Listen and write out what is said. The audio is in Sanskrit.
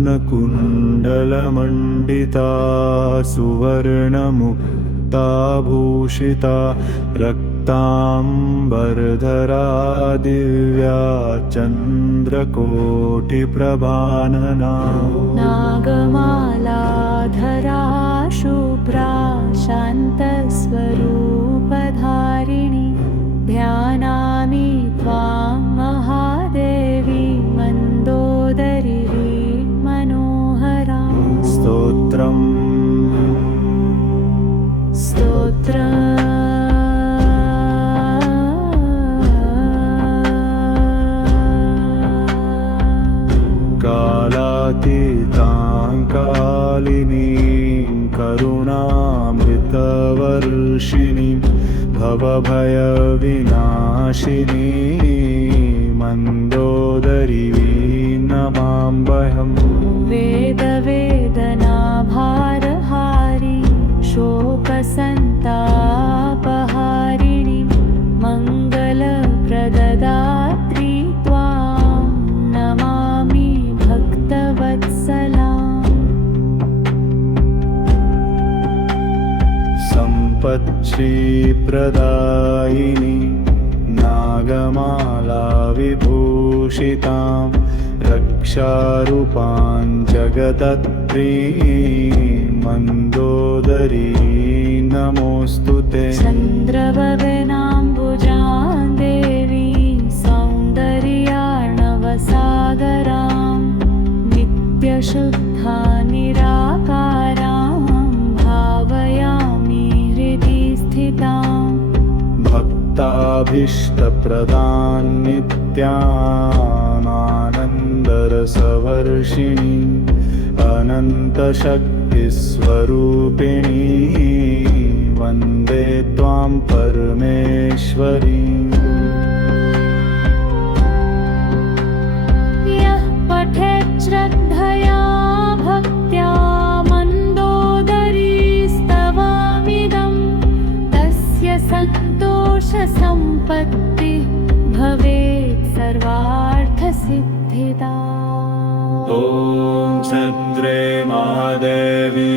रत्नकुण्डलमण्डिता सुवर्णमुक्ता भूषिता रक्ताम्बरधरा दिव्या चन्द्रकोटिप्रभानना नागमालाधरा शुभ्रा शान्तस्वरूपधारिणी ध्यानामि त्वां महादेवी मन्दोदरी मनोहरा स्तोत्रम् कालातीतां कालिनीं करुणामृतवर्षिणीं भवभयविनाशिनी मन्दोदरीं नमाम्यहम् वेदवेदनाभारहारी शोकसन्तापहारिणी मङ्गलप्रददात्री त्वां नमामि भक्तवत्सला सम्पत्श्रीप्रदायिनी नागमाला विभूषितां रक्षारूपां जगदत्रीं मन्दोदरी नमोऽस्तु ते चन्द्रवदनाम्बुजां देवीं सौन्दर्यार्णवसागरां नित्यशुद्धा निराकारां भावयामि हृदि स्थितां भक्ताभीष्टप्रदां नित्यानन्दरसवर्षिणी अनन्तशक्तिस्वरूपिणी वन्दे त्वां परमेश्वरी यः पठेत् श्रद्धया भक्त्या मन्दोदरीस्तवामिदं तस्य सन्तोषसम्पत्तिः भवेत् सर्वार्थसिद्धिदा ॐ चन्द्रे महादेवी